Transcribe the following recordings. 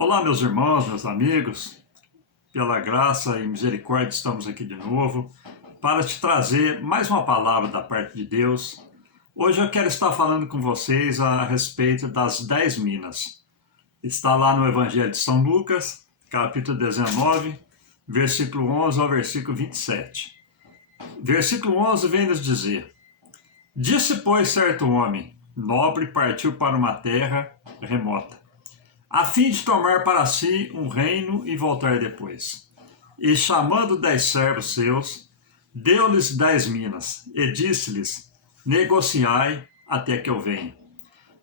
Olá, meus irmãos, meus amigos, pela graça e misericórdia estamos aqui de novo para te trazer mais uma palavra da parte de Deus. Hoje eu quero estar falando com vocês a respeito das 10 minas. Está lá no Evangelho de São Lucas, capítulo 19, versículo 11 ao versículo 27. Versículo 11 vem nos dizer: Disse, pois, certo homem, nobre, partiu para uma terra remota, a fim de tomar para si um reino e voltar depois. E chamando 10 servos seus, deu-lhes 10 minas, e disse-lhes: negociai até que eu venha.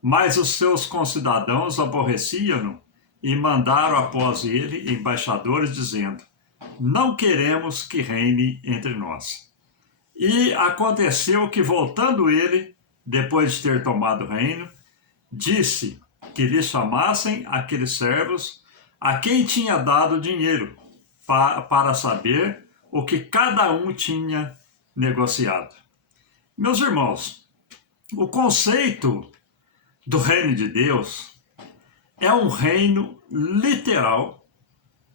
Mas os seus concidadãos aborreciam-no e mandaram após ele embaixadores, dizendo: não queremos que reine entre nós. E aconteceu que, voltando ele, depois de ter tomado o reino, disse que lhe chamassem aqueles servos a quem tinha dado dinheiro, para saber o que cada um tinha negociado. Meus irmãos, o conceito do reino de Deus é um reino literal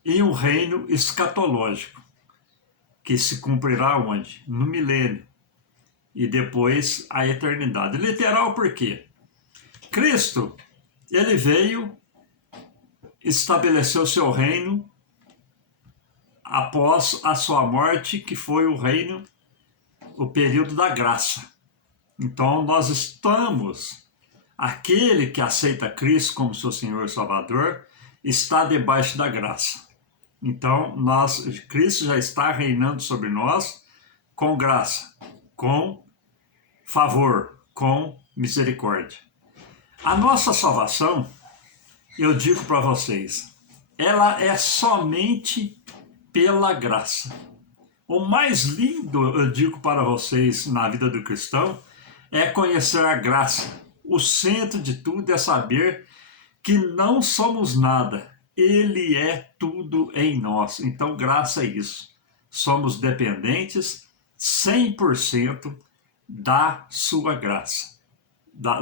e um reino escatológico, que se cumprirá onde? No milênio e depois a eternidade. Literal por quê? Cristo, ele veio estabelecer o seu reino após a sua morte, que foi o reino, o período da graça. Então nós estamos, aquele que aceita Cristo como seu Senhor e Salvador, está debaixo da graça. Então Cristo já está reinando sobre nós com graça, com favor, com misericórdia. A nossa salvação, eu digo para vocês, ela é somente pela graça. O mais lindo, eu digo para vocês, na vida do cristão, é conhecer a graça. O centro de tudo é saber que não somos nada. Ele é tudo em nós. Então, graça é isso. Somos dependentes 100% da sua graça,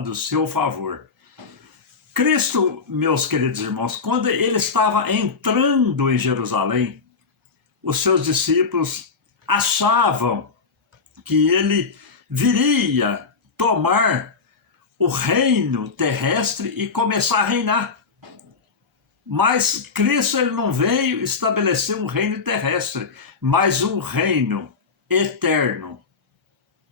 do seu favor. Cristo, meus queridos irmãos, quando ele estava entrando em Jerusalém, os seus discípulos achavam que ele viria tomar o reino terrestre e começar a reinar. Mas Cristo, ele não veio estabelecer um reino terrestre, mas um reino eterno.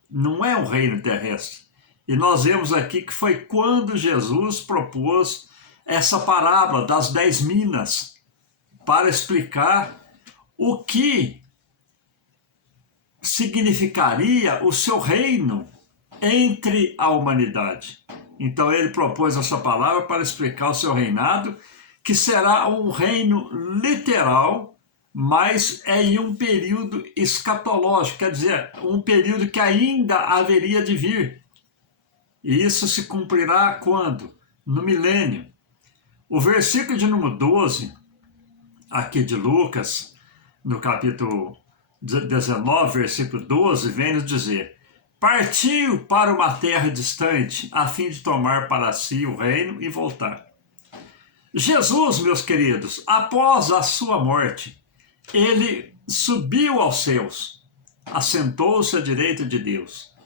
Não é um reino terrestre. E nós vemos aqui que foi quando Jesus propôs essa parábola das 10 minas, para explicar o que significaria o seu reino entre a humanidade. Então ele propôs essa palavra para explicar o seu reinado, que será um reino literal, mas é em um período escatológico, quer dizer, um período que ainda haveria de vir. E isso se cumprirá quando? No milênio. O versículo de número 12, aqui de Lucas, no capítulo 19, versículo 12, vem nos dizer: partiu para uma terra distante, a fim de tomar para si o reino e voltar. Jesus, meus queridos, após a sua morte, ele subiu aos céus, assentou-se à direita de Deus.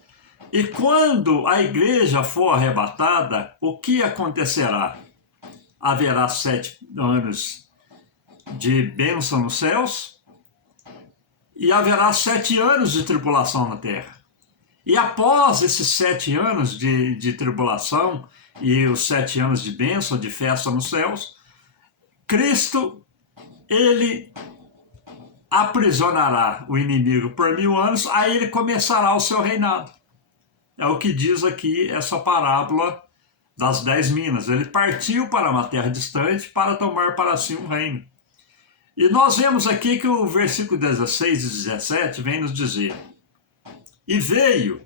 E quando a igreja for arrebatada, o que acontecerá? Haverá 7 anos de bênção nos céus e haverá 7 anos de tribulação na terra. E após esses 7 anos de tribulação e os 7 anos de bênção, de festa nos céus, Cristo, ele aprisionará o inimigo por 1000 anos, aí ele começará o seu reinado. É o que diz aqui essa parábola das 10 minas. Ele partiu para uma terra distante para tomar para si um reino. E nós vemos aqui que o versículo 16 e 17 vem nos dizer: e veio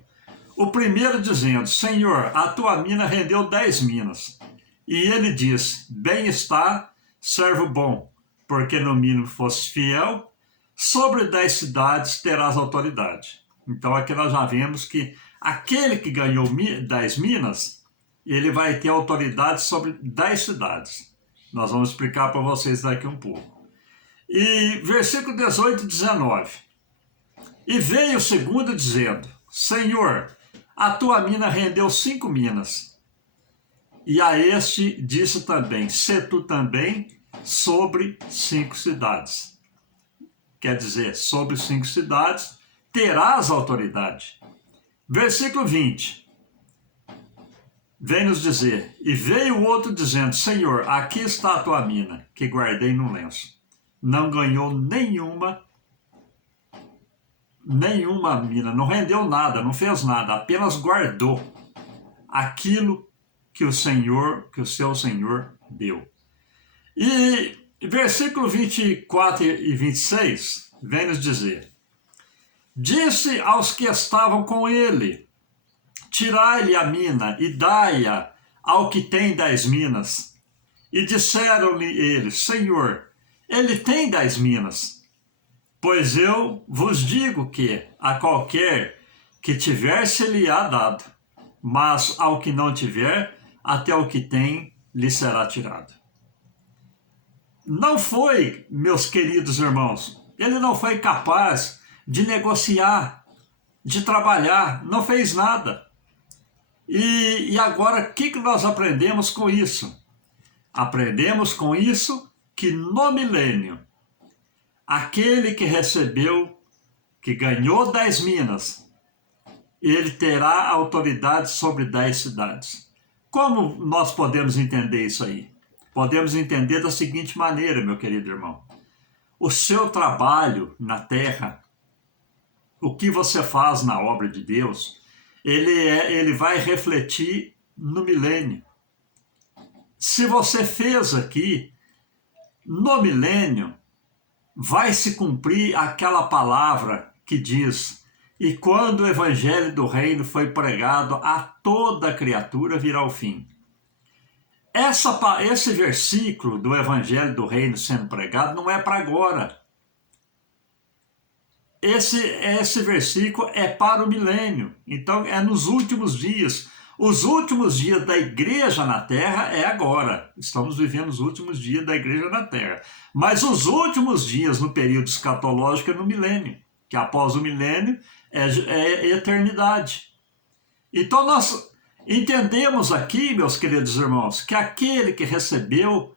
o primeiro dizendo: Senhor, a tua mina rendeu 10 minas. E ele disse: bem está, servo bom, porque no mínimo fosse fiel, sobre 10 cidades terás autoridade. Então aqui nós já vemos que aquele que ganhou 10 minas, ele vai ter autoridade sobre 10 cidades. Nós vamos explicar para vocês daqui um pouco. E versículo 18 e 19. E veio o segundo dizendo: Senhor, a tua mina rendeu 5 minas. E a este disse também: sê tu também sobre 5 cidades. Quer dizer, sobre 5 cidades terás autoridade. Versículo 20. Vem nos dizer: e veio o outro dizendo: Senhor, aqui está a tua mina, que guardei no lenço. Não ganhou nenhuma mina, não rendeu nada, não fez nada, apenas guardou aquilo que o seu Senhor deu. E versículo 24 e 26 vem nos dizer: disse aos que estavam com ele: tirai-lhe a mina e dai-a ao que tem 10 minas. E disseram-lhe eles: Senhor, ele tem 10 minas. Pois eu vos digo que a qualquer que tiver se-lhe-á dado, mas ao que não tiver, até o que tem lhe será tirado. Não foi, meus queridos irmãos, ele não foi capaz de negociar, de trabalhar, não fez nada. E agora, o que nós aprendemos com isso? Aprendemos com isso que no milênio, aquele que recebeu, que ganhou 10 minas, ele terá autoridade sobre 10 cidades. Como nós podemos entender isso aí? Podemos entender da seguinte maneira, meu querido irmão. O seu trabalho na terra, o que você faz na obra de Deus, ele vai refletir no milênio. Se você fez aqui, no milênio, vai se cumprir aquela palavra que diz: e quando o evangelho do reino foi pregado a toda criatura, virá o fim. Esse versículo do evangelho do reino sendo pregado não é para agora. Esse versículo é para o milênio. Então é nos últimos dias. Os últimos dias da igreja na terra é agora. Estamos vivendo os últimos dias da igreja na terra. Mas os últimos dias no período escatológico é no milênio. Que após o milênio é eternidade. Então nós entendemos aqui, meus queridos irmãos, que aquele que recebeu,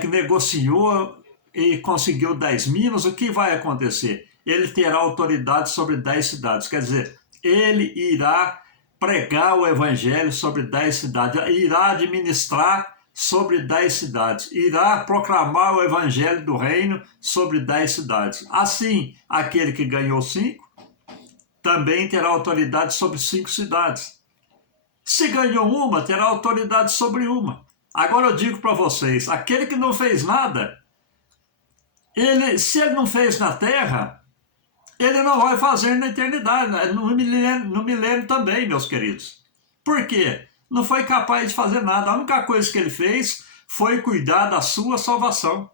que negociou e conseguiu 10 minas, o que vai acontecer? Ele terá autoridade sobre 10 cidades. Quer dizer, ele irá pregar o evangelho sobre 10 cidades, irá administrar sobre 10 cidades, irá proclamar o evangelho do reino sobre 10 cidades. Assim, aquele que ganhou 5 também terá autoridade sobre 5 cidades. Se ganhou uma, terá autoridade sobre uma. Agora eu digo para vocês, aquele que não fez nada, se ele não fez na terra, ele não vai fazer na eternidade, no milênio também, meus queridos. Por quê? Não foi capaz de fazer nada. A única coisa que ele fez foi cuidar da sua salvação.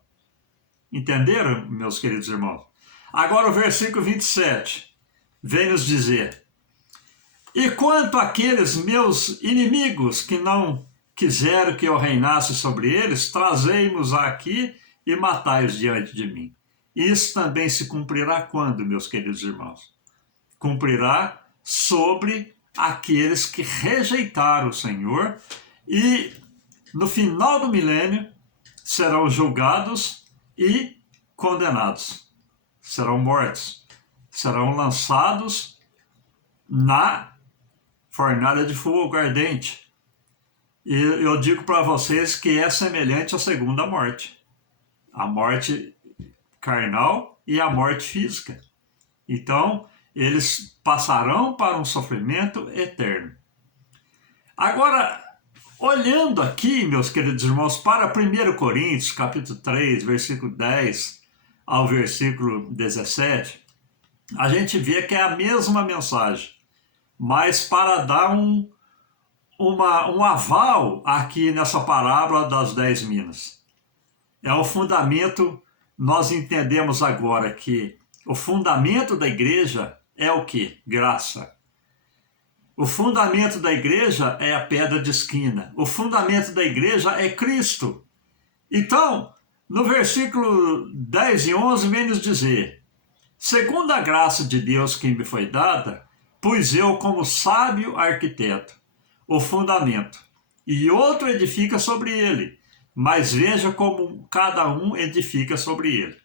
Entenderam, meus queridos irmãos? Agora o versículo 27 vem nos dizer: e quanto àqueles meus inimigos que não quiseram que eu reinasse sobre eles, trazei-mos aqui e matai-os diante de mim. Isso também se cumprirá quando, meus queridos irmãos? Cumprirá sobre aqueles que rejeitaram o Senhor e no final do milênio serão julgados e condenados. Serão mortos. Serão lançados na fornalha de fogo ardente. E eu digo para vocês que é semelhante à segunda morte. A morte carnal e a morte física. Então, eles passarão para um sofrimento eterno. Agora, olhando aqui, meus queridos irmãos, para 1 Coríntios, capítulo 3, versículo 10 ao versículo 17, a gente vê que é a mesma mensagem, mas para dar um aval aqui nessa parábola das 10 minas. É o fundamento. Nós entendemos agora que o fundamento da igreja é o quê? Graça. O fundamento da igreja é a pedra de esquina. O fundamento da igreja é Cristo. Então, no versículo 10 e 11 vem nos dizer: segundo a graça de Deus que me foi dada, pus eu como sábio arquiteto o fundamento, e outro edifica sobre ele, mas veja como cada um edifica sobre ele.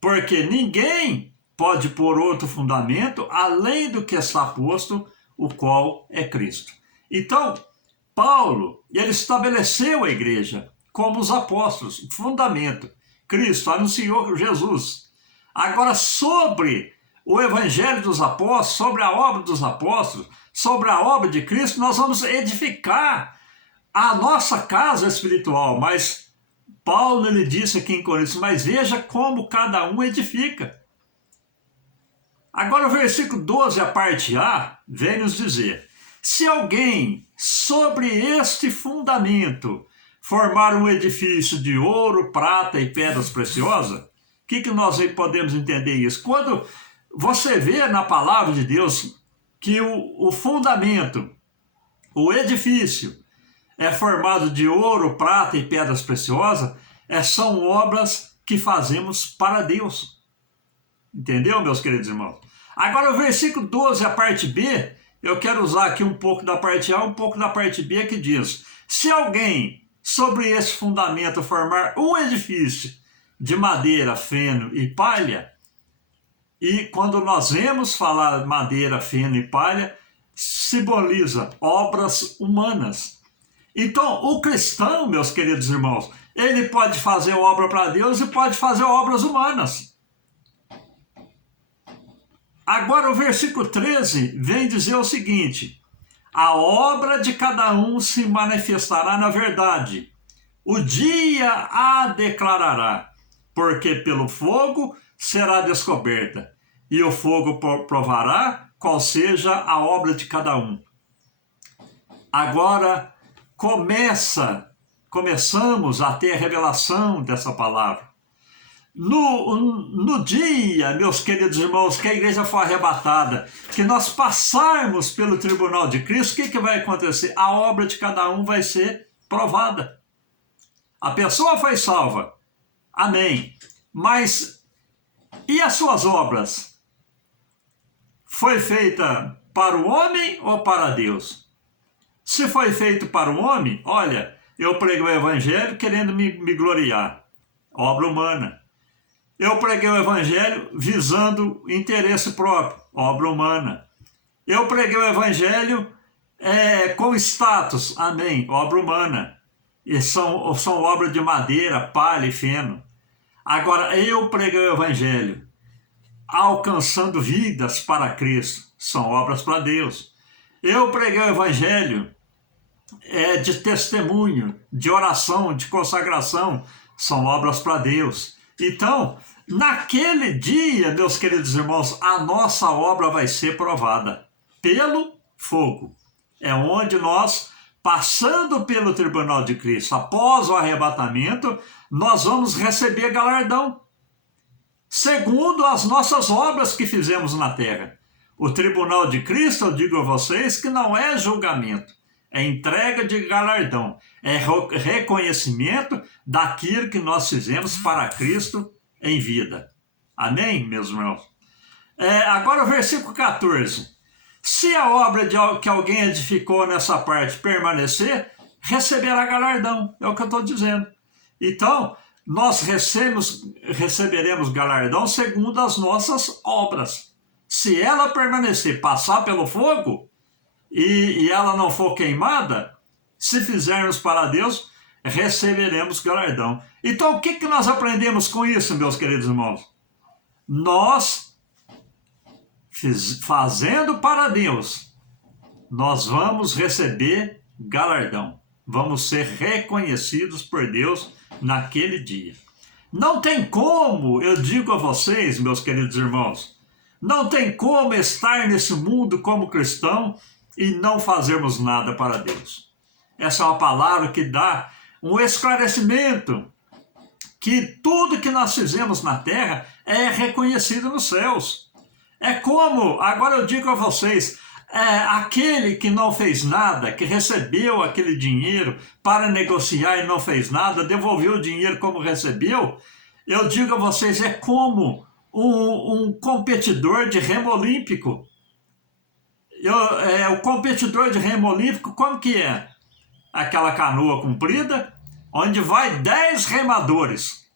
Porque ninguém pode pôr outro fundamento além do que está posto, o qual é Cristo. Então, Paulo, ele estabeleceu a igreja como os apóstolos, o fundamento. Cristo anunciou Jesus. Agora, sobre o evangelho dos apóstolos, sobre a obra dos apóstolos, sobre a obra de Cristo, nós vamos edificar a nossa casa espiritual. Mas Paulo, ele disse aqui em Coríntios, mas veja como cada um edifica. Agora o versículo 12, a parte A, vem nos dizer: se alguém sobre este fundamento formar um edifício de ouro, prata e pedras preciosas, o que nós podemos entender isso? Quando você vê na palavra de Deus que o fundamento, o edifício, é formado de ouro, prata e pedras preciosas, são obras que fazemos para Deus. Entendeu, meus queridos irmãos? Agora o versículo 12, a parte B, eu quero usar aqui um pouco da parte A, um pouco da parte B, que diz: se alguém sobre esse fundamento formar um edifício de madeira, feno e palha, e quando nós vemos falar madeira, feno e palha, simboliza obras humanas. Então, o cristão, meus queridos irmãos, ele pode fazer obra para Deus e pode fazer obras humanas. Agora o versículo 13 vem dizer o seguinte: a obra de cada um se manifestará na verdade, o dia a declarará, porque pelo fogo será descoberta, e o fogo provará qual seja a obra de cada um. Agora começamos a ter a revelação dessa palavra. No dia, meus queridos irmãos, que a igreja for arrebatada, que nós passarmos pelo tribunal de Cristo, o que vai acontecer? A obra de cada um vai ser provada. A pessoa foi salva, amém, mas e as suas obras? Foi feita para o homem ou para Deus? Se foi feito para o homem, olha, eu prego o evangelho querendo me gloriar, obra humana. Eu preguei o evangelho visando interesse próprio, obra humana. Eu preguei o evangelho com status, amém, obra humana. E são obras de madeira, palha e feno. Agora, eu preguei o evangelho alcançando vidas para Cristo, são obras para Deus. Eu preguei o evangelho de testemunho, de oração, de consagração, são obras para Deus. Então, naquele dia, meus queridos irmãos, a nossa obra vai ser provada pelo fogo. É onde nós, passando pelo tribunal de Cristo, após o arrebatamento, nós vamos receber galardão, segundo as nossas obras que fizemos na terra. O tribunal de Cristo, eu digo a vocês, que não é julgamento, é entrega de galardão, é reconhecimento daquilo que nós fizemos para Cristo em vida. Amém, meus irmãos? Agora o versículo 14. Se a obra que alguém edificou nessa parte permanecer, receberá galardão. É o que eu estou dizendo. Então, nós receberemos galardão segundo as nossas obras. Se ela permanecer, passar pelo fogo, e ela não for queimada, se fizermos para Deus, receberemos galardão. Então, o que nós aprendemos com isso, meus queridos irmãos? Nós, fazendo para Deus, nós vamos receber galardão. Vamos ser reconhecidos por Deus naquele dia. Não tem como, eu digo a vocês, meus queridos irmãos, não tem como estar nesse mundo como cristão e não fazermos nada para Deus. Essa é uma palavra que dá um esclarecimento, que tudo que nós fizemos na terra é reconhecido nos céus. É como, agora eu digo a vocês, aquele que não fez nada, que recebeu aquele dinheiro para negociar e não fez nada, devolveu o dinheiro como recebeu, eu digo a vocês, é como um competidor de remo olímpico. O competidor de remo olímpico, como que é? Aquela canoa comprida, onde vai 10 remadores.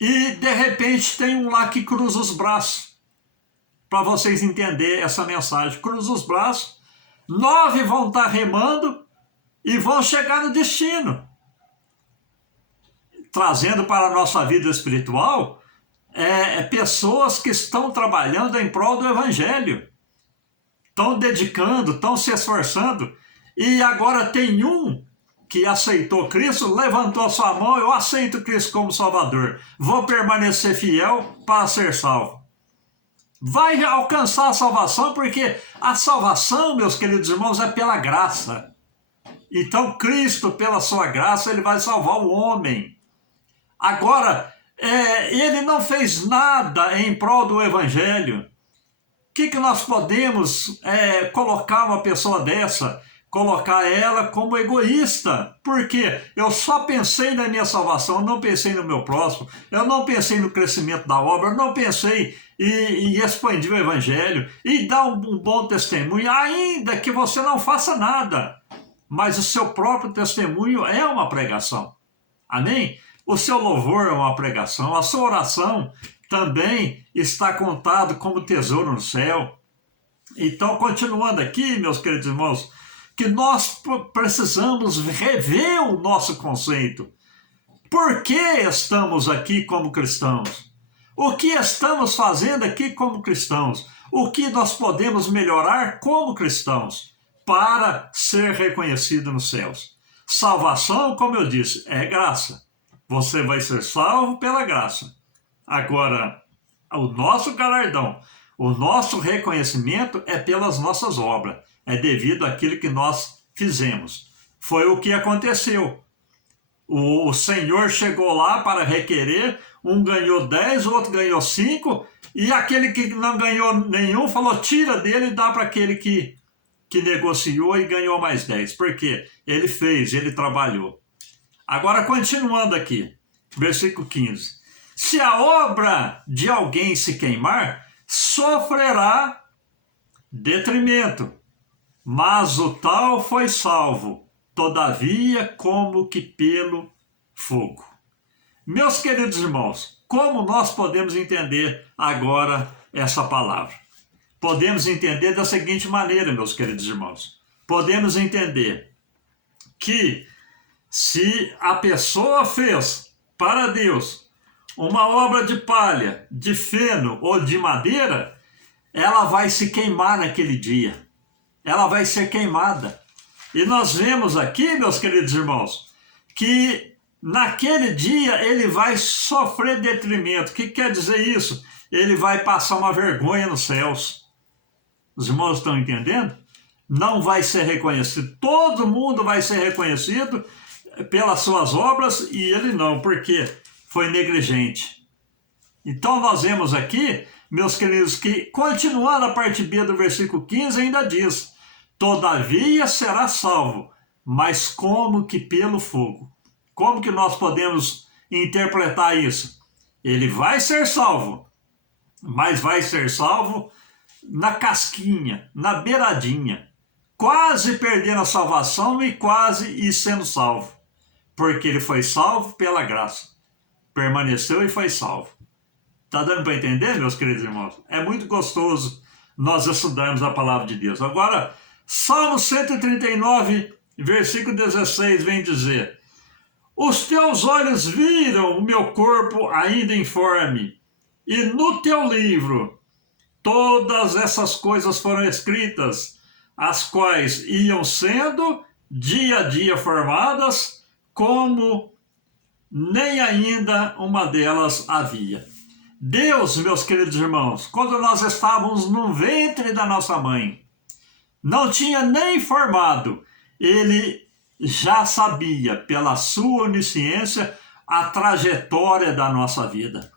E, de repente, tem um lá que cruza os braços. Para vocês entenderem essa mensagem. Cruza os braços, 9 vão estar remando e vão chegar no destino. Trazendo para a nossa vida espiritual, pessoas que estão trabalhando em prol do Evangelho. Estão dedicando, estão se esforçando. E agora tem um que aceitou Cristo, levantou a sua mão, eu aceito Cristo como Salvador. Vou permanecer fiel para ser salvo. Vai alcançar a salvação, porque a salvação, meus queridos irmãos, é pela graça. Então Cristo, pela sua graça, ele vai salvar o homem. Agora, ele não fez nada em prol do Evangelho. O que nós podemos colocar uma pessoa dessa? Colocar ela como egoísta, porque eu só pensei na minha salvação, eu não pensei no meu próximo, eu não pensei no crescimento da obra, eu não pensei em expandir o Evangelho e dar um bom testemunho, ainda que você não faça nada, mas o seu próprio testemunho é uma pregação, amém? O seu louvor é uma pregação, a sua oração também está contado como tesouro no céu. Então, continuando aqui, meus queridos irmãos, que nós precisamos rever o nosso conceito. Por que estamos aqui como cristãos? O que estamos fazendo aqui como cristãos? O que nós podemos melhorar como cristãos para ser reconhecido nos céus? Salvação, como eu disse, é graça. Você vai ser salvo pela graça. Agora, o nosso galardão, o nosso reconhecimento é pelas nossas obras. É devido àquilo que nós fizemos. Foi o que aconteceu. O Senhor chegou lá para requerer, um ganhou 10, o outro ganhou 5, e aquele que não ganhou nenhum falou, tira dele e dá para aquele que negociou e ganhou mais 10. Por quê? Ele fez, ele trabalhou. Agora, continuando aqui, versículo 15. Se a obra de alguém se queimar, sofrerá detrimento. Mas o tal foi salvo, todavia como que pelo fogo. Meus queridos irmãos, como nós podemos entender agora essa palavra? Podemos entender da seguinte maneira, meus queridos irmãos. Podemos entender que se a pessoa fez para Deus uma obra de palha, de feno ou de madeira, ela vai se queimar naquele dia. Ela vai ser queimada. E nós vemos aqui, meus queridos irmãos, que naquele dia ele vai sofrer detrimento. O que quer dizer isso? Ele vai passar uma vergonha nos céus. Os irmãos estão entendendo? Não vai ser reconhecido. Todo mundo vai ser reconhecido pelas suas obras e ele não, porque foi negligente. Então nós vemos aqui, meus queridos, que continuando a parte B do versículo 15 ainda diz, todavia será salvo, mas como que pelo fogo. Como que nós podemos interpretar isso? Ele vai ser salvo, mas vai ser salvo na casquinha, na beiradinha, quase perdendo a salvação e quase sendo salvo, porque ele foi salvo pela graça, permaneceu e foi salvo. Está dando para entender, meus queridos irmãos? É muito gostoso nós estudarmos a palavra de Deus. Agora, Salmo 139, versículo 16, vem dizer, os teus olhos viram o meu corpo ainda informe, e no teu livro todas essas coisas foram escritas, as quais iam sendo dia a dia formadas, como nem ainda uma delas havia. Deus, meus queridos irmãos, quando nós estávamos no ventre da nossa mãe, não tinha nem formado, ele já sabia, pela sua onisciência, a trajetória da nossa vida.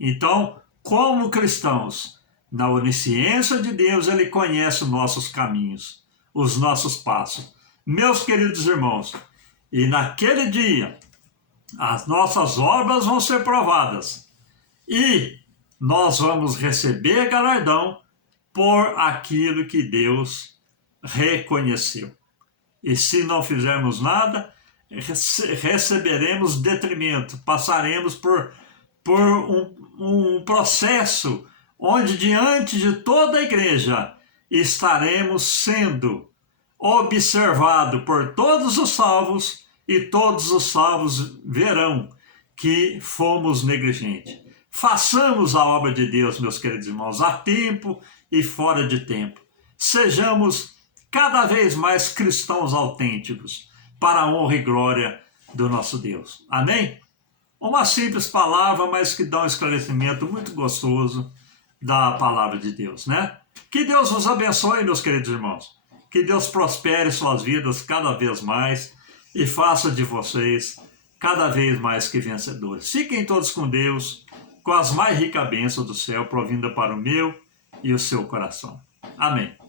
Então, como cristãos, Na onisciência de Deus, Ele conhece os nossos caminhos, os nossos passos. Meus queridos irmãos, e naquele dia, as nossas obras vão ser provadas e nós vamos receber galardão por aquilo que Deus reconheceu. E se não fizermos nada, receberemos detrimento, passaremos por um processo onde diante de toda a igreja estaremos sendo observados por todos os salvos e todos os salvos verão que fomos negligentes. Façamos a obra de Deus, meus queridos irmãos, a tempo e fora de tempo. Sejamos cada vez mais cristãos autênticos, para a honra e glória do nosso Deus. Amém? Uma simples palavra, mas que dá um esclarecimento muito gostoso da palavra de Deus, né? Que Deus vos abençoe, meus queridos irmãos. Que Deus prospere suas vidas cada vez mais e faça de vocês cada vez mais que vencedores. Fiquem todos com Deus, com as mais ricas bênçãos do céu, provinda para o meu e o seu coração. Amém.